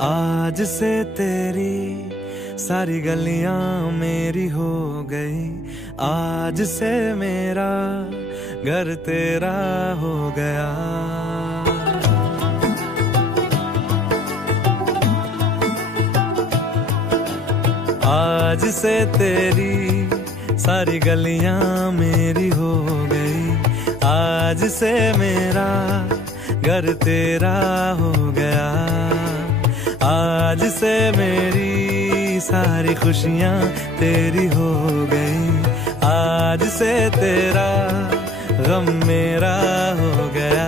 आज से तेरी सारी गलियां मेरी हो गई, आज से मेरा घर तेरा हो गया। आज से तेरी सारी गलियां मेरी हो गई, आज से मेरा घर तेरा हो गया। आज से मेरी सारी खुशियां तेरी हो गई, आज से तेरा गम मेरा हो गया।